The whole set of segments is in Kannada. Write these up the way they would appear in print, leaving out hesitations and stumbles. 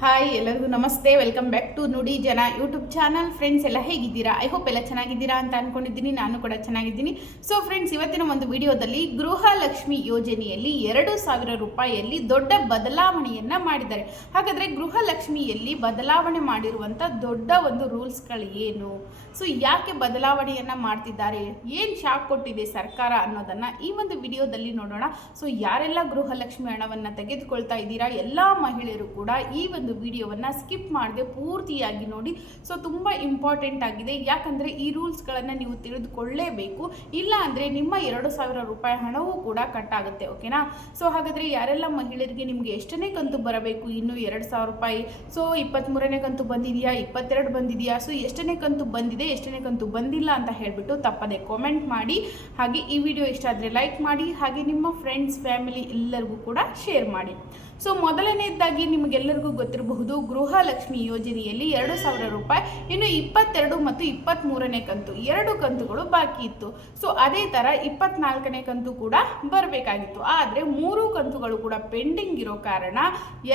ಹಾಯ್ ಎಲ್ಲರಿಗೂ ನಮಸ್ತೆ, ವೆಲ್ಕಮ್ ಬ್ಯಾಕ್ ಟು ನುಡಿ ಜನ ಯೂಟ್ಯೂಬ್ ಚಾನಲ್. ಫ್ರೆಂಡ್ಸ್ ಎಲ್ಲ ಹೇಗಿದ್ದೀರಾ? ಐ ಹೋಪ್ ಎಲ್ಲ ಚೆನ್ನಾಗಿದ್ದೀರಾ ಅಂತ ಅನ್ಕೊಂಡಿದ್ದೀನಿ. ನಾನು ಕೂಡ ಚೆನ್ನಾಗಿದ್ದೀನಿ. ಸೊ ಫ್ರೆಂಡ್ಸ್, ಇವತ್ತಿನ ಒಂದು ವಿಡಿಯೋದಲ್ಲಿ ಗೃಹಲಕ್ಷ್ಮಿ ಯೋಜನೆಯಲ್ಲಿ 2,000 ರೂಪಾಯಿಯಲ್ಲಿ ದೊಡ್ಡ ಬದಲಾವಣೆಯನ್ನ ಮಾಡಿದ್ದಾರೆ. ಹಾಗಾದ್ರೆ ಗೃಹಲಕ್ಷ್ಮಿಯಲ್ಲಿ ಬದಲಾವಣೆ ಮಾಡಿರುವಂತ ದೊಡ್ಡ ಒಂದು ರೂಲ್ಸ್ಗಳು ಏನು, ಸೊ ಯಾಕೆ ಬದಲಾವಣೆಯನ್ನ ಮಾಡ್ತಿದ್ದಾರೆ, ಏನ್ ಶಾಕ್ ಕೊಟ್ಟಿದೆ ಸರ್ಕಾರ ಅನ್ನೋದನ್ನ ಈ ಒಂದು ವಿಡಿಯೋದಲ್ಲಿ ನೋಡೋಣ. ಸೊ ಯಾರೆಲ್ಲ ಗೃಹಲಕ್ಷ್ಮಿ ಹಣವನ್ನ ತೆಗೆದುಕೊಳ್ತಾ ಇದ್ದೀರಾ, ಎಲ್ಲಾ ಮಹಿಳೆಯರು ಕೂಡ ಈ ಒಂದು ವಿಡಿಯೋವನ್ನ ಸ್ಕಿಪ್ ಮಾಡದೆ ಪೂರ್ತಿಯಾಗಿ ನೋಡಿ. ಸೊ ತುಂಬಾ ಇಂಪಾರ್ಟೆಂಟ್ ಆಗಿದೆ, ಯಾಕಂದ್ರೆ ಈ ರೂಲ್ಸ್ಗಳನ್ನ ನೀವು ತಿಳಿದುಕೊಳ್ಳೇಬೇಕು. ಇಲ್ಲ ಅಂದ್ರೆ ನಿಮ್ಮ 2,000 ರೂಪಾಯಿ ಹಣವೂ ಕೂಡ ಕಟ್ ಆಗುತ್ತೆ. ಓಕೆನಾ? ಸೊ ಹಾಗಾದ್ರೆ ಯಾರೆಲ್ಲ ಮಹಿಳೆಯರಿಗೆ ನಿಮ್ಗೆ ಎಷ್ಟನೇ ಕಂತು ಬರಬೇಕು, ಇನ್ನು 2,000 ರೂಪಾಯಿ, ಸೊ 23ನೇ ಕಂತು ಬಂದಿದೆಯಾ, 22 ಬಂದಿದೆಯಾ, ಸೊ ಎಷ್ಟನೇ ಕಂತು ಬಂದಿದೆ, ಎಷ್ಟನೇ ಕಂತು ಬಂದಿಲ್ಲ ಅಂತ ಹೇಳ್ಬಿಟ್ಟು ತಪ್ಪದೆ ಕಾಮೆಂಟ್ ಮಾಡಿ. ಹಾಗೆ ಈ ವಿಡಿಯೋ ಇಷ್ಟ ಆದರೆ ಲೈಕ್ ಮಾಡಿ, ಹಾಗೆ ನಿಮ್ಮ ಫ್ರೆಂಡ್ಸ್ ಫ್ಯಾಮಿಲಿ ಎಲ್ಲರಿಗೂ ಕೂಡ ಶೇರ್ ಮಾಡಿ. ಸೊ ಮೊದಲನೇದಾಗಿ ನಿಮಗೆಲ್ಲರಿಗೂ ಗೊತ್ತಿರಬಹುದು, ಗೃಹಲಕ್ಷ್ಮಿ ಯೋಜನೆಯಲ್ಲಿ 2,000 ರೂಪಾಯಿ ಇನ್ನು 22 ಮತ್ತು 23ನೇ ಕಂತು 2 ಕಂತುಗಳು ಬಾಕಿ ಇತ್ತು. ಸೊ ಅದೇ ತರ 24ನೇ ಕಂತು ಕೂಡ ಬರಬೇಕಾಗಿತ್ತು. ಆದರೆ 3 ಕಂತುಗಳು ಕೂಡ ಪೆಂಡಿಂಗ್ ಇರೋ ಕಾರಣ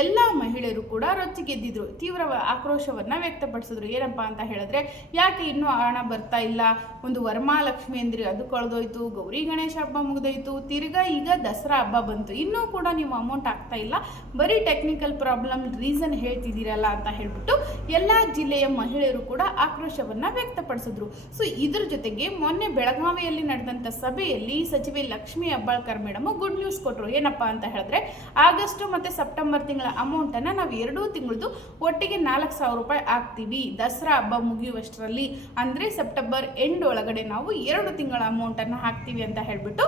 ಎಲ್ಲ ಮಹಿಳೆಯರು ಕೂಡ ರೊಚ್ಚಿಗೆದ್ದಿದ್ರು, ತೀವ್ರ ಆಕ್ರೋಶವನ್ನ ವ್ಯಕ್ತಪಡಿಸಿದ್ರು. ಏನಪ್ಪಾ ಅಂತ ಹೇಳಿದ್ರೆ, ಯಾಕೆ ಇನ್ನೂ ಹಣ ಬರ್ತಾ ಇಲ್ಲ, ಒಂದು ವರಮಹಾಲಕ್ಷ್ಮಿ ಅಂದ್ರೆ ಅದು ಕಳೆದೋಯ್ತು, ಗೌರಿ ಗಣೇಶ ಹಬ್ಬ ಮುಗಿದೋಯ್ತು, ತಿರ್ಗಾ ಈಗ ದಸರಾ ಹಬ್ಬ ಬಂತು, ಇನ್ನೂ ಕೂಡ ನೀವು ಅಮೌಂಟ್ ಆಗ್ತಾ ಇಲ್ಲ, ಬರೀ ಟೆಕ್ನಿಕಲ್ ಪ್ರಾಬ್ಲಮ್ ರೀಸನ್ ಹೇಳ್ತಿದ್ದೀರಲ್ಲ ಅಂತ ಹೇಳ್ಬಿಟ್ಟು ಎಲ್ಲ ಜಿಲ್ಲೆಯ ಮಹಿಳೆಯರು ಕೂಡ ಆಕ್ರೋಶವನ್ನ ವ್ಯಕ್ತಪಡಿಸಿದ್ರು. ಸೊ ಇದ್ರ ಜೊತೆಗೆ ಮೊನ್ನೆ ಬೆಳಗಾವಿಯಲ್ಲಿ ನಡೆದಂತ ಸಭೆಯಲ್ಲಿ ಸಚಿವೆ Lakshmi Hebbalkar madam good news ಕೊಟ್ಟರು. ಏನಪ್ಪಾ ಅಂತ ಹೇಳಿದ್ರೆ, ಆಗಸ್ಟ್ ಮತ್ತೆ ಸೆಪ್ಟೆಂಬರ್ ತಿಂಗಳ ಅಮೌಂಟ್ ಅನ್ನ ನಾವು 2 ತಿಂಗಳದು ಒಟ್ಟಿಗೆ 4,000 ರೂಪಾಯಿ ಹಾಕ್ತೀವಿ, ದಸರಾ ಹಬ್ಬ ಮುಗಿಯುವಷ್ಟರಲ್ಲಿ ಅಂದ್ರೆ ಸೆಪ್ಟೆಂಬರ್ ಎಂಡ್ ಒಳಗಡೆ ನಾವು 2 ತಿಂಗಳ ಅಮೌಂಟ್ ಅನ್ನ ಹಾಕ್ತೀವಿ ಅಂತ ಹೇಳ್ಬಿಟ್ಟು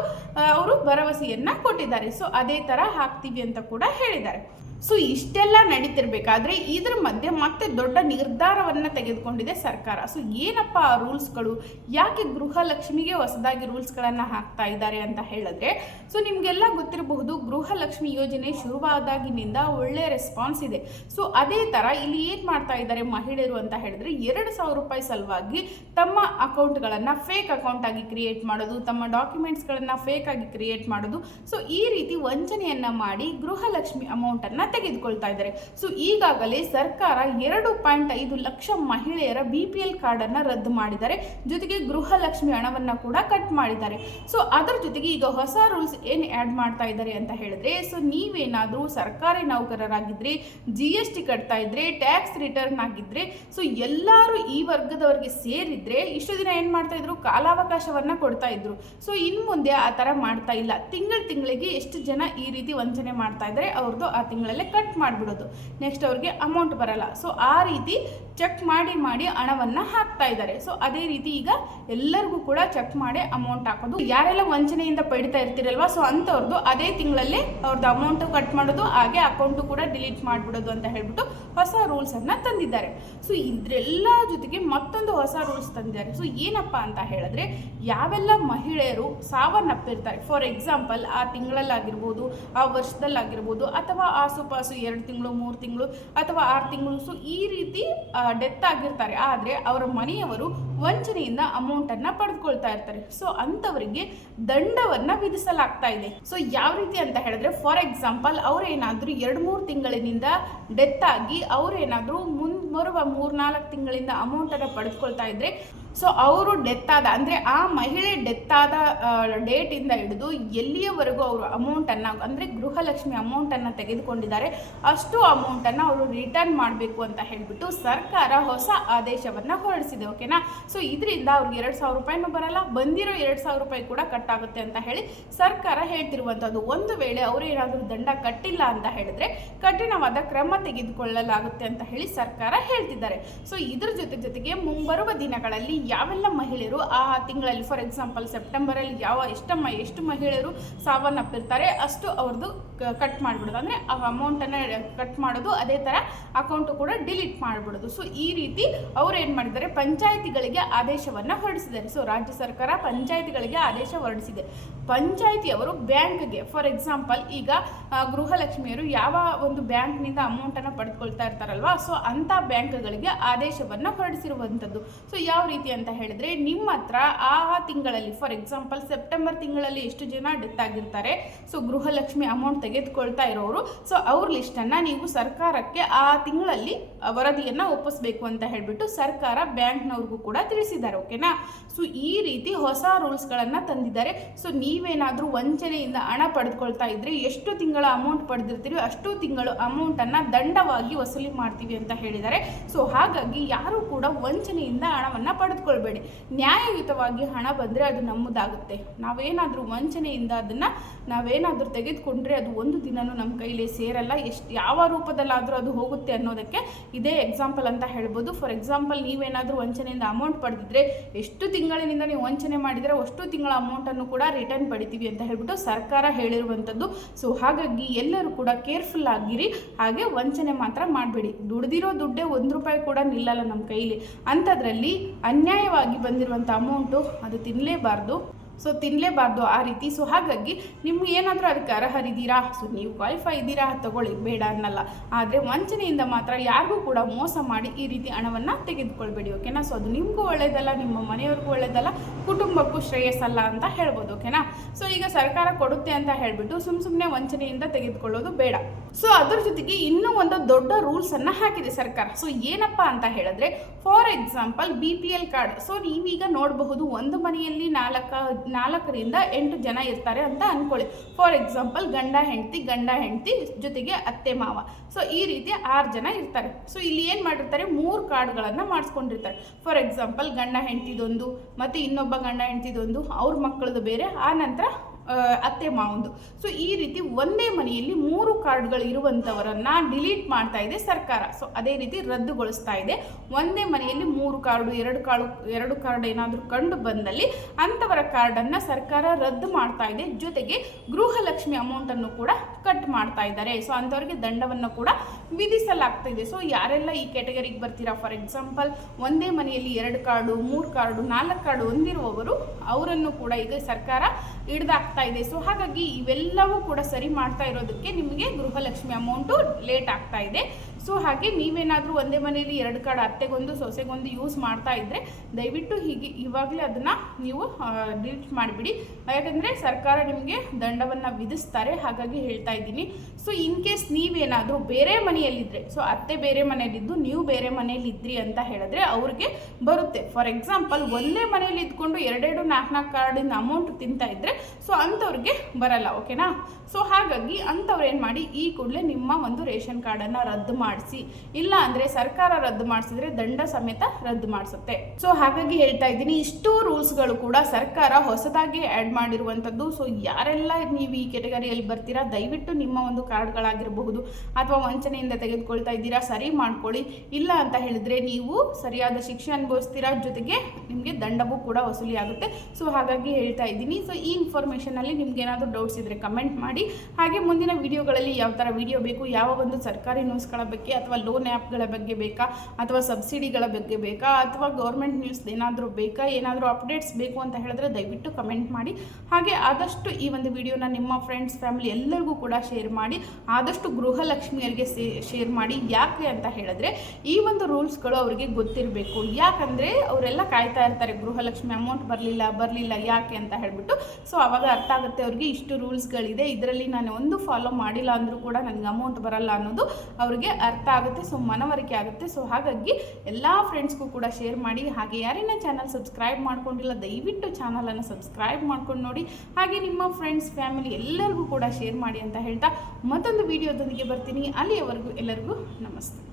ಅವರು ಭರವಸೆಯನ್ನ ಕೊಟ್ಟಿದ್ದಾರೆ. ಸೊ ಅದೇ ತರ ಹಾಕ್ತೀವಿ ಅಂತ ಕೂಡ ಹೇಳಿದ್ದಾರೆ. ಸೊ ಇಷ್ಟೆಲ್ಲ ನಡೀತಿರ್ಬೇಕಾದ್ರೆ ಇದ್ರ ಮಧ್ಯೆ ಮತ್ತೆ ದೊಡ್ಡ ನಿರ್ಧಾರವನ್ನ ತೆಗೆದುಕೊಂಡಿದೆ ಸರ್ಕಾರ. ಸೊ ಏನಪ್ಪ ಆ ರೂಲ್ಸ್ಗಳು, ಯಾಕೆ ಗೃಹಲಕ್ಷ್ಮಿಗೆ ಹೊಸದಾಗಿ ರೂಲ್ಸ್ಗಳನ್ನ ಹಾಕ್ತಾ ಇದ್ದಾರೆ ಅಂತ ಹೇಳಿದ್ರೆ, ಸೊ ನಿಮ್ಗೆಲ್ಲ ಗೊತ್ತಿರಬಹುದು, ಗೃಹಲಕ್ಷ್ಮಿ ಯೋಜನೆ ಶುರುವಾದಾಗಿನಿಂದ ಒಳ್ಳೆ ರೆಸ್ಪಾನ್ಸ್ ಇದೆ. ಸೊ ಅದೇ ತರ ಇಲ್ಲಿ ಏನ್ ಮಾಡ್ತಾ ಇದ್ದಾರೆ ಮಹಿಳೆಯರು ಅಂತ ಹೇಳಿದ್ರೆ, 2,000 ರೂಪಾಯಿ ಸಲುವಾಗಿ ತಮ್ಮ ಅಕೌಂಟ್ಗಳನ್ನ ಫೇಕ್ ಅಕೌಂಟ್ ಆಗಿ ಕ್ರಿಯೇಟ್ ಮಾಡೋದು, ತಮ್ಮ ಡಾಕ್ಯುಮೆಂಟ್ಸ್ಗಳನ್ನ ಫೇಕ್ ಆಗಿ ಕ್ರಿಯೇಟ್ ಮಾಡೋದು, ಸೊ ಈ ರೀತಿ ವಂಚನೆಯನ್ನ ಮಾಡಿ ಗೃಹಲಕ್ಷ್ಮಿ ಅಮೌಂಟ್ ಅನ್ನ ತೆಗೆದುಕೊಳ್ತಾ ಇದ್ದಾರೆ. ಸೊ ಈಗಾಗಲೇ ಸರ್ಕಾರ 2.5 ಲಕ್ಷ ಮಹಿಳೆಯರ BPL ಕಾರ್ಡ್ ಅನ್ನ ರದ್ದು ಮಾಡಿದ್ದಾರೆ, ಜೊತೆಗೆ ಗೃಹಲಕ್ಷ್ಮಿ ಹಣವನ್ನ ಕೂಡ ಕಟ್ ಮಾಡಿದ್ದಾರೆ. ಸೊ ಅದರ ಜೊತೆಗೆ ಈಗ ಹೊಸ ರೂಲ್ಸ್ ಏನ್ ಆಡ್ ಮಾಡ್ತಾ ಇದ್ದಾರೆ ಅಂತ ಹೇಳಿದ್ರೆ, ಸೊ ನೀವೇನಾದ್ರೂ ಸರ್ಕಾರಿ ನೌಕರರಾಗಿದ್ರೆ, GST ಕಟ್ತಾ ಇದ್ರೆ, ಟ್ಯಾಕ್ಸ್ ರಿಟರ್ನ್ ಆಗಿದ್ರೆ, ಸೊ ಎಲ್ಲರೂ ಈ ವರ್ಗದವರಿಗೆ ಸೇರಿದ್ರೆ ಇಷ್ಟು ದಿನ ಏನ್ ಮಾಡ್ತಾ ಇದ್ರು, ಕಾಲಾವಕಾಶವನ್ನ ಕೊಡ್ತಾ ಇದ್ರು. ಸೊ ಇನ್ ಮುಂದೆ ಆ ತರ ಮಾಡ್ತಾ ಇಲ್ಲ. ತಿಂಗಳಿಗೆ ಎಷ್ಟು ಜನ ಈ ರೀತಿ ವಂಚನೆ ಮಾಡ್ತಾ ಇದ್ದಾರೆ ಅವ್ರದ್ದು ಆ ತಿಂಗಳಲ್ಲೇ ಕಟ್ ಮಾಡಿಬಿಡೋದು, ನೆಕ್ಸ್ಟ್ ಅವ್ರಿಗೆ ಅಮೌಂಟ್ ಬರಲ್ಲ. ಸೊ ಆ ರೀತಿ ಚೆಕ್ ಮಾಡಿ ಹಣವನ್ನ ಹಾಕ್ತಾ ಇದ್ದಾರೆ. ಸೊ ಅದೇ ರೀತಿ ಈಗ ಎಲ್ಲರಿಗೂ ಕೂಡ ಚೆಕ್ ಮಾಡಿ ಅಮೌಂಟ್ ಹಾಕೋದು. ಯಾರೆಲ್ಲ ವಂಚನೆಯಿಂದ ಪಡಿತಾ ಇರ್ತಿರಲ್ವಾ, ಸೊ ಅಂತವ್ರದ್ದು ಅದೇ ತಿಂಗಳಲ್ಲೇ ಅವ್ರದ್ದು ಅಮೌಂಟ್ ಕಟ್ ಮಾಡೋದು, ಹಾಗೆ ಅಕೌಂಟ್ ಕೂಡ ಡಿಲೀಟ್ ಮಾಡಿಬಿಡೋದು ಅಂತ ಹೇಳ್ಬಿಟ್ಟು ಹೊಸ ರೂಲ್ಸ್ ಅನ್ನ ತಂದಿದ್ದಾರೆ. ಸೊ ಇದ್ರೆಲ್ಲ ಜೊತೆಗೆ ಮತ್ತೊಂದು ಹೊಸ ರೂಲ್ಸ್ ತಂದಿದ್ದಾರೆ. ಸೊ ಏನಪ್ಪಾ ಅಂತ ಹೇಳಿದ್ರೆ, ಯಾವೆಲ್ಲ ಮಹಿಳೆಯರು ಸಾವನ್ನಪ್ಪಿರ್ತಾರೆ, ಫಾರ್ ಎಕ್ಸಾಂಪಲ್ ಆ ತಿಂಗಳಲ್ಲಾಗಿರ್ಬೋದು, ಆ ವರ್ಷದಲ್ಲಾಗಿರ್ಬೋದು, ಅಥವಾ ಆಸುಪಾಸು 2 ತಿಂಗಳು, 3 ತಿಂಗಳು ಅಥವಾ 6 ತಿಂಗಳು, ಸೊ ಈ ರೀತಿ ಡೆತ್ ಆಗಿರ್ತಾರೆ, ಆದ್ರೆ ಅವರ ಮನೆಯವರು ವಂಚನೆಯಿಂದ ಅಮೌಂಟ್ ಅನ್ನ ಪಡೆದುಕೊಳ್ತಾ ಇರ್ತಾರೆ. ಸೊ ಅಂತವರಿಗೆ ದಂಡವನ್ನ ವಿಧಿಸಲಾಗ್ತಾ ಇದೆ. ಸೊ ಯಾವ ರೀತಿ ಅಂತ ಹೇಳಿದ್ರೆ, ಫಾರ್ ಎಕ್ಸಾಂಪಲ್ ಅವ್ರೇನಾದ್ರೂ 2-3 ತಿಂಗಳಿನಿಂದ ಡೆತ್ ಆಗಿ ಅವ್ರೇನಾದ್ರೂ ಮುಂಬರುವ 3-4 ತಿಂಗಳಿಂದ ಅಮೌಂಟ್ ಅನ್ನ ಪಡೆದುಕೊಳ್ತಾ ಇದ್ರೆ, ಸೊ ಅವರು ಡೆತ್ ಆದ ಅಂದ್ರೆ ಆ ಮಹಿಳೆ ಡೆತ್ ಆದ ಡೇಟ್ ಇಂದ ಹಿಡಿದು ಎಲ್ಲಿಯವರೆಗೂ ಅವರು ಅಮೌಂಟ್ ಅನ್ನ ಅಂದ್ರೆ ಗೃಹಲಕ್ಷ್ಮಿ ಅಮೌಂಟ್ ಅನ್ನ ತೆಗೆದುಕೊಂಡಿದ್ದಾರೆ ಅಷ್ಟು ಅಮೌಂಟ್ ಅನ್ನ ಅವರು ರಿಟರ್ನ್ ಮಾಡಬೇಕು ಅಂತ ಹೇಳ್ಬಿಟ್ಟು ಸರ್ಕಾರ ಹೊಸ ಆದೇಶವನ್ನ ಹೊರಡಿಸಿದೆ. ಓಕೆನಾ? ಸೊ ಇದರಿಂದ ಅವ್ರಿಗೆ 2,000 ರೂಪಾಯಿನೂ ಬರಲ್ಲ, ಬಂದಿರೋ 2,000 ರೂಪಾಯಿ ಕೂಡ ಕಟ್ ಆಗುತ್ತೆ ಅಂತ ಹೇಳಿ ಸರ್ಕಾರ ಹೇಳ್ತಿರುವಂತದ್ದು. ಒಂದು ವೇಳೆ ಅವರು ಏನಾದರೂ ದಂಡ ಕಟ್ಟಿಲ್ಲ ಅಂತ ಹೇಳಿದ್ರೆ ಕಠಿಣವಾದ ಕ್ರಮ ತೆಗೆದುಕೊಳ್ಳಲಾಗುತ್ತೆ ಅಂತ ಹೇಳಿ ಸರ್ಕಾರ ಹೇಳ್ತಿದ್ದಾರೆ. ಸೊ ಇದ್ರ ಜೊತೆಗೆ ಮುಂಬರುವ ದಿನಗಳಲ್ಲಿ ಯಾವೆಲ್ಲ ಮಹಿಳೆಯರು ಆ ತಿಂಗಳಲ್ಲಿ, ಫಾರ್ ಎಕ್ಸಾಂಪಲ್ ಸೆಪ್ಟೆಂಬರ್ ಅಲ್ಲಿ ಎಷ್ಟು ಮಹಿಳೆಯರು ಸಾವನ್ನಪ್ಪಿರ್ತಾರೆ ಅಷ್ಟು ಅವ್ರದ್ದು ಕಟ್ ಮಾಡಿಬಿಡೋದು, ಅಂದ್ರೆ ಆ ಅಮೌಂಟ್ ಅನ್ನ ಕಟ್ ಮಾಡೋದು, ಅದೇ ತರ ಅಕೌಂಟ್ ಕೂಡ ಡಿಲೀಟ್ ಮಾಡಿಬಿಡೋದು. ಸೊ ಈ ರೀತಿ ಅವ್ರು ಏನ್ ಮಾಡಿದ್ದಾರೆ, ಪಂಚಾಯತಿಗಳಿಗೆ ಆದೇಶವನ್ನು ಹೊರಡಿಸಿದ್ದಾರೆ. ಸೊ ರಾಜ್ಯ ಸರ್ಕಾರ ಪಂಚಾಯಿತಿಗಳಿಗೆ ಆದೇಶ ಹೊರಡಿಸಿದೆ. ಪಂಚಾಯಿತಿಯವರು ಬ್ಯಾಂಕ್ಗೆ, ಫಾರ್ ಎಕ್ಸಾಂಪಲ್ ಈಗ ಗೃಹಲಕ್ಷ್ಮಿಯರು ಯಾವ ಒಂದು ಬ್ಯಾಂಕ್ನಿಂದ ಅಮೌಂಟನ್ನು ಪಡೆದುಕೊಳ್ತಾ ಇರ್ತಾರಲ್ವಾ, ಸೊ ಅಂಥ ಬ್ಯಾಂಕ್ಗಳಿಗೆ ಆದೇಶವನ್ನು ಹೊರಡಿಸಿರುವಂಥದ್ದು. ಸೊ ಯಾವ ರೀತಿ ಅಂತ ಹೇಳಿದ್ರೆ, ನಿಮ್ಮ ಹತ್ರ ಆ ತಿಂಗಳಲ್ಲಿ, ಫಾರ್ ಎಕ್ಸಾಂಪಲ್ ಸೆಪ್ಟೆಂಬರ್ ತಿಂಗಳಲ್ಲಿ ಎಷ್ಟು ಜನ ಡೆತ್ ಆಗಿರ್ತಾರೆ, ಸೊ ಗೃಹಲಕ್ಷ್ಮಿ ಅಮೌಂಟ್ ತೆಗೆದುಕೊಳ್ತಾ ಇರೋರು, ಸೊ ಅವ್ರ ಲಿಸ್ಟನ್ನು ನೀವು ಸರ್ಕಾರಕ್ಕೆ ಆ ತಿಂಗಳಲ್ಲಿ ವರದಿಯನ್ನು ಒಪ್ಪಿಸಬೇಕು ಅಂತ ಹೇಳಿಬಿಟ್ಟು ಸರ್ಕಾರ ಬ್ಯಾಂಕ್ನವ್ರಿಗೂ ಕೂಡ ತಿಳಿಸಿದ್ದಾರೆ. ಓಕೆನಾ. ಸೊ ಈ ರೀತಿ ಹೊಸ ರೂಲ್ಸ್ಗಳನ್ನು ತಂದಿದ್ದಾರೆ. ಸೊ ನೀವೇನಾದರೂ ವಂಚನೆಯಿಂದ ಹಣ ಪಡೆದುಕೊಳ್ತಾ ಇದ್ರೆ ಎಷ್ಟು ತಿಂಗಳ ಅಮೌಂಟ್ ಪಡೆದಿರ್ತೀರಿ ಅಷ್ಟು ತಿಂಗಳು ಅಮೌಂಟನ್ನು ದಂಡವಾಗಿ ವಸೂಲಿ ಮಾಡ್ತೀವಿ ಅಂತ ಹೇಳಿದ್ದಾರೆ. ಸೊ ಹಾಗಾಗಿ ಯಾರೂ ಕೂಡ ವಂಚನೆಯಿಂದ ಹಣವನ್ನು ಪಡೆದುಕೊಳ್ಬೇಡಿ. ನ್ಯಾಯಯುತವಾಗಿ ಹಣ ಬಂದರೆ ಅದು ನಮ್ಮದಾಗುತ್ತೆ. ನಾವೇನಾದರೂ ವಂಚನೆಯಿಂದ ಅದನ್ನು ನಾವೇನಾದರೂ ತೆಗೆದುಕೊಂಡ್ರೆ ಅದು ಒಂದು ದಿನವೂ ನಮ್ಮ ಕೈಲಿ ಸೇರಲ್ಲ. ಯಾವ ರೂಪದಲ್ಲಾದರೂ ಅದು ಹೋಗುತ್ತೆ ಅನ್ನೋದಕ್ಕೆ ಇದೇ ಎಕ್ಸಾಂಪಲ್ ಅಂತ ಹೇಳ್ಬೋದು. ಫಾರ್ ಎಕ್ಸಾಂಪಲ್ ನೀವೇನಾದರೂ ವಂಚನೆಯಿಂದ ಅಮೌಂಟ್ ಪಡೆದಿದ್ರೆ ಎಷ್ಟು ತಿಂಗಳಿನಿಂದ ನೀವು ವಂಚನೆ ಮಾಡಿದರೆ ಅಷ್ಟು ತಿಂಗಳ ಅಮೌಂಟನ್ನು ಕೂಡ ರಿಟರ್ನ್ ಪಡಿತೀವಿ ಅಂತ ಹೇಳ್ಬಿಟ್ಟು ಸರ್ಕಾರ ಹೇಳಿರುವಂಥದ್ದು. ಸೊ ಹಾಗಾಗಿ ಎಲ್ಲರೂ ಕೂಡ ಕೇರ್ಫುಲ್ ಆಗಿರಿ. ಹಾಗೆ ವಂಚನೆ ಮಾತ್ರ ಮಾಡಬೇಡಿ. ದುಡ್ದಿರೋ ದುಡ್ಡೇ ₹1 ಕೂಡ ನಿಲ್ಲಲ್ಲ ನಮ್ಮ ಕೈಲಿ. ಅಂಥದ್ರಲ್ಲಿ ಅನ್ಯಾಯವಾಗಿ ಬಂದಿರುವಂಥ ಅಮೌಂಟು ಅದು ತಿನ್ನಲೇಬಾರ್ದು ಆ ರೀತಿ. ಸೊ ಹಾಗಾಗಿ ನಿಮ್ಗೆ ಏನಾದರೂ ಅದಕ್ಕೆ ಅರ್ಹರಿದ್ದೀರಾ, ಸೊ ನೀವು ಕ್ವಾಲಿಫೈ ಇದ್ದೀರಾ, ತಗೊಳ್ಳಿ, ಬೇಡ ಅನ್ನಲ್ಲ. ಆದರೆ ವಂಚನೆಯಿಂದ ಮಾತ್ರ ಯಾರಿಗೂ ಕೂಡ ಮೋಸ ಮಾಡಿ ಈ ರೀತಿ ಹಣವನ್ನು ತೆಗೆದುಕೊಳ್ಬೇಡಿ. ಓಕೆನಾ. ಸೊ ಅದು ನಿಮಗೂ ಒಳ್ಳೆಯದಲ್ಲ, ನಿಮ್ಮ ಮನೆಯವ್ರಿಗೂ ಒಳ್ಳೆಯದಲ್ಲ, ಕುಟುಂಬಕ್ಕೂ ಶ್ರೇಯಸ್ಸಲ್ಲ ಅಂತ ಹೇಳ್ಬೋದು. ಓಕೆನಾ. ಸೊ ಈಗ ಸರ್ಕಾರ ಕೊಡುತ್ತೆ ಅಂತ ಹೇಳಿಬಿಟ್ಟು ಸುಮ್ಮನೆ ವಂಚನೆಯಿಂದ ತೆಗೆದುಕೊಳ್ಳೋದು ಬೇಡ. ಸೊ ಅದ್ರ ಜೊತೆಗೆ ಇನ್ನೂ ಒಂದು ದೊಡ್ಡ ರೂಲ್ಸನ್ನು ಹಾಕಿದೆ ಸರ್ಕಾರ. ಸೊ ಏನಪ್ಪ ಅಂತ ಹೇಳಿದ್ರೆ, for example BPL card. So ನೀವೀಗ ನೋಡಬಹುದು, ಒಂದು ಮನೆಯಲ್ಲಿ 4ರಿಂದ 8 ಜನ ಇರ್ತಾರೆ ಅಂತ ಅಂದ್ಕೊಳ್ಳಿ. ಫಾರ್ ಎಕ್ಸಾಂಪಲ್ ಗಂಡ ಹೆಂಡತಿ ಜೊತೆಗೆ ಅತ್ತೆ ಮಾವ. ಸೊ ಈ ರೀತಿ 6 ಜನ ಇರ್ತಾರೆ. ಸೊ ಇಲ್ಲಿ ಏನು ಮಾಡಿರ್ತಾರೆ, 3 ಕಾರ್ಡ್ಗಳನ್ನು ಮಾಡಿಸ್ಕೊಂಡಿರ್ತಾರೆ. ಫಾರ್ ಎಕ್ಸಾಂಪಲ್ ಗಂಡ ಹೆಂಡತಿದೊಂದು, ಮತ್ತು ಇನ್ನೊಬ್ಬ ಗಂಡ ಹೆಂಡತಿದೊಂದು, ಅವ್ರ ಮಕ್ಕಳದು ಬೇರೆ, ಆ ನಂತರ ಅತ್ತೆ ಮಾವಂದು. ಸೊ ಈ ರೀತಿ ಒಂದೇ ಮನೆಯಲ್ಲಿ 3 ಕಾರ್ಡ್ಗಳು ಇರುವಂಥವರನ್ನು ಡಿಲೀಟ್ ಮಾಡ್ತಾ ಇದೆ ಸರ್ಕಾರ. ಸೊ ಅದೇ ರೀತಿ ರದ್ದುಗೊಳಿಸ್ತಾ ಇದೆ. ಒಂದೇ ಮನೆಯಲ್ಲಿ 3 ಕಾರ್ಡು, 2 ಕಾರ್ಡ್ ಏನಾದರೂ ಕಂಡು ಬಂದಲ್ಲಿ ಅಂಥವರ ಕಾರ್ಡನ್ನು ಸರ್ಕಾರ ರದ್ದು ಮಾಡ್ತಾ ಇದೆ. ಜೊತೆಗೆ ಗೃಹಲಕ್ಷ್ಮಿ ಅಮೌಂಟನ್ನು ಕೂಡ ಕಟ್ ಮಾಡ್ತಾ ಇದ್ದಾರೆ. ಸೊ ಅಂಥವ್ರಿಗೆ ದಂಡವನ್ನು ಕೂಡ ವಿಧಿಸಲಾಗ್ತಾ ಇದೆ. ಸೊ ಯಾರೆಲ್ಲ ಈ ಕ್ಯಾಟಗರಿಗೆ ಬರ್ತೀರಾ, ಫಾರ್ ಎಕ್ಸಾಂಪಲ್ ಒಂದೇ ಮನೆಯಲ್ಲಿ 2 ಕಾರ್ಡು, 3 ಕಾರ್ಡು, 4 ಕಾರ್ಡು ಹೊಂದಿರುವವರು, ಅವರನ್ನು ಕೂಡ ಈಗ ಸರ್ಕಾರ ಹಿಡ್ದಾಕ್ತಾ ಇದೆ. ಸೊ ಹಾಗಾಗಿ ಇವೆಲ್ಲವೂ ಕೂಡ ಸರಿ ಮಾಡ್ತಾ ಇರೋದಕ್ಕೆ ನಿಮಗೆ ಗೃಹಲಕ್ಷ್ಮಿ ಅಮೌಂಟು ಲೇಟ್ ಆಗ್ತಾ ಇದೆ. ಸೊ ಹಾಗೆ ನೀವೇನಾದರೂ ಒಂದೇ ಮನೆಯಲ್ಲಿ 2 ಕಾರ್ಡ್ ಅತ್ತೆಗೊಂದು ಸೊಸೆಗೊಂದು ಯೂಸ್ ಮಾಡ್ತಾ ಇದ್ದರೆ ದಯವಿಟ್ಟು ಇವಾಗಲೇ ಅದನ್ನು ನೀವು ಡಿಲೀಟ್ ಮಾಡಿಬಿಡಿ. ಯಾಕಂದರೆ ಸರ್ಕಾರ ನಿಮಗೆ ದಂಡವನ್ನು ವಿಧಿಸ್ತಾರೆ. ಹಾಗಾಗಿ ಹೇಳ್ತಾ ಇದ್ದೀನಿ. ಸೊ ಇನ್ ಕೇಸ್ ನೀವೇನಾದರೂ ಬೇರೆ ಮನೆಯಲ್ಲಿದ್ದರೆ, ಸೊ ಅತ್ತೆ ಬೇರೆ ಮನೆಯಲ್ಲಿದ್ದು ನೀವು ಬೇರೆ ಮನೆಯಲ್ಲಿದ್ರಿ ಅಂತ ಹೇಳಿದ್ರೆ ಅವ್ರಿಗೆ ಬರುತ್ತೆ. ಫಾರ್ ಎಕ್ಸಾಂಪಲ್ ಒಂದೇ ಮನೆಯಲ್ಲಿ ಇದ್ಕೊಂಡು 2 4 ಕಾರ್ಡಿಂದ ಅಮೌಂಟ್ ತಿಂತಾ ಇದ್ದರೆ ಸೊ ಅಂಥವ್ರಿಗೆ ಬರಲ್ಲ. ಓಕೆನಾ. ಸೊ ಹಾಗಾಗಿ ಅಂಥವ್ರು ಏನು ಮಾಡಿ, ಈ ಕೂಡಲೇ ನಿಮ್ಮ ಒಂದು ರೇಷನ್ ಕಾರ್ಡನ್ನು ರದ್ದು ಮಾಡಿಸಿ. ಇಲ್ಲ ಅಂದರೆ ಸರ್ಕಾರ ರದ್ದು ಮಾಡಿಸಿದ್ರೆ ದಂಡ ಸಮೇತ ರದ್ದು ಮಾಡಿಸುತ್ತೆ. ಸೊ ಹಾಗಾಗಿ ಹೇಳ್ತಾ ಇದ್ದೀನಿ, ಇಷ್ಟು ರೂಲ್ಸ್ಗಳು ಕೂಡ ಸರ್ಕಾರ ಹೊಸದಾಗಿ ಆ್ಯಡ್ ಮಾಡಿರುವಂಥದ್ದು. ಸೊ ಯಾರೆಲ್ಲ ನೀವು ಈ ಕೆಟಗರಿಯಲ್ಲಿ ಬರ್ತೀರಾ, ದಯವಿಟ್ಟು ನಿಮ್ಮ ಒಂದು ಕಾರ್ಡ್ಗಳಾಗಿರಬಹುದು ಅಥವಾ ವಂಚನೆಯಿಂದ ತೆಗೆದುಕೊಳ್ತಾ ಇದ್ದೀರಾ, ಸರಿ ಮಾಡ್ಕೊಳ್ಳಿ. ಇಲ್ಲ ಅಂತ ಹೇಳಿದ್ರೆ ನೀವು ಸರಿಯಾದ ಶಿಕ್ಷೆ ಅನುಭವಿಸ್ತೀರಾ, ಜೊತೆಗೆ ನಿಮಗೆ ದಂಡವೂ ಕೂಡ ವಸೂಲಿ ಆಗುತ್ತೆ. ಸೊ ಹಾಗಾಗಿ ಹೇಳ್ತಾ ಇದ್ದೀನಿ. ಸೊ ಈ ಇನ್ಫಾರ್ಮೇಷನಲ್ಲಿ ನಿಮ್ಗೆ ಏನಾದರೂ ಡೌಟ್ಸ್ ಇದ್ದರೆ ಕಮೆಂಟ್ ಮಾಡಿ. ಹಾಗೆ ಮುಂದಿನ ವಿಡಿಯೋಗಳಲ್ಲಿ ಯಾವ ಥರ ವಿಡಿಯೋ ಬೇಕು, ಯಾವ ಒಂದು ಸರ್ಕಾರಿ ನ್ಯೂಸ್ಗಳ ಬಗ್ಗೆ ಅಥವಾ ಲೋನ್ ಆ್ಯಪ್ಗಳ ಬಗ್ಗೆ ಬೇಕಾ, ಅಥವಾ ಸಬ್ಸಿಡಿಗಳ ಬಗ್ಗೆ ಬೇಕಾ, ಅಥವಾ ಗೌರ್ಮೆಂಟ್ ನ್ಯೂಸ್ ಏನಾದರೂ ಬೇಕಾ, ಏನಾದರೂ ಅಪ್ಡೇಟ್ಸ್ ಬೇಕು ಅಂತ ಹೇಳಿದ್ರೆ ದಯವಿಟ್ಟು ಕಮೆಂಟ್ ಮಾಡಿ. ಹಾಗೆ ಆದಷ್ಟು ಈ ಒಂದು ವಿಡಿಯೋನ ನಿಮ್ಮ ಫ್ರೆಂಡ್ಸ್, ಫ್ಯಾಮಿಲಿ ಎಲ್ಲರಿಗೂ ಕೂಡ ಶೇರ್ ಮಾಡಿ. ಆದಷ್ಟು ಗೃಹಲಕ್ಷ್ಮಿಯರಿಗೆ ಶೇರ್ ಮಾಡಿ. ಯಾಕೆ ಅಂತ ಹೇಳಿದ್ರೆ ಈ ಒಂದು ರೂಲ್ಸ್ಗಳು ಅವರಿಗೆ ಗೊತ್ತಿರಬೇಕು. ಯಾಕಂದರೆ ಅವರೆಲ್ಲ ಕಾಯ್ತಾ ಇರ್ತಾರೆ, ಗೃಹಲಕ್ಷ್ಮಿ ಅಮೌಂಟ್ ಬರಲಿಲ್ಲ ಯಾಕೆ ಅಂತ ಹೇಳಿಬಿಟ್ಟು. ಸೊ ಅವಾಗ ಅರ್ಥ ಆಗುತ್ತೆ ಅವ್ರಿಗೆ, ಇಷ್ಟು ರೂಲ್ಸ್ಗಳಿದೆ, ಇದರಲ್ಲಿ ನಾನು ಒಂದು ಫಾಲೋ ಮಾಡಿಲ್ಲ ಅಂದರೂ ಕೂಡ ನನಗೆ ಅಮೌಂಟ್ ಬರಲ್ಲ ಅನ್ನೋದು ಅವ್ರಿಗೆ ಅರ್ಥ ಆಗುತ್ತೆ. ಸೊ ಮನವರಿಕೆ ಆಗುತ್ತೆ. ಸೊ ಹಾಗಾಗಿ ಎಲ್ಲ ಫ್ರೆಂಡ್ಸ್ಗೂ ಕೂಡ ಶೇರ್ ಮಾಡಿ. ಹಾಗೆ ಯಾರೇನೇ ಚಾನಲ್ ಸಬ್ಸ್ಕ್ರೈಬ್ ಮಾಡ್ಕೊಂಡಿಲ್ಲ ದಯವಿಟ್ಟು ಚಾನಲನ್ನು ಸಬ್ಸ್ಕ್ರೈಬ್ ಮಾಡ್ಕೊಂಡು ನೋಡಿ. ಹಾಗೆ ನಿಮ್ಮ ಫ್ರೆಂಡ್ಸ್, ಫ್ಯಾಮಿಲಿ ಎಲ್ಲರಿಗೂ ಕೂಡ ಶೇರ್ ಮಾಡಿ ಅಂತ ಹೇಳ್ತಾ ಮತ್ತೊಂದು ವಿಡಿಯೋದೊಂದಿಗೆ ಬರ್ತೀನಿ. ಅಲ್ಲಿಯವರೆಗೂ ಎಲ್ಲರಿಗೂ ನಮಸ್ತೆ.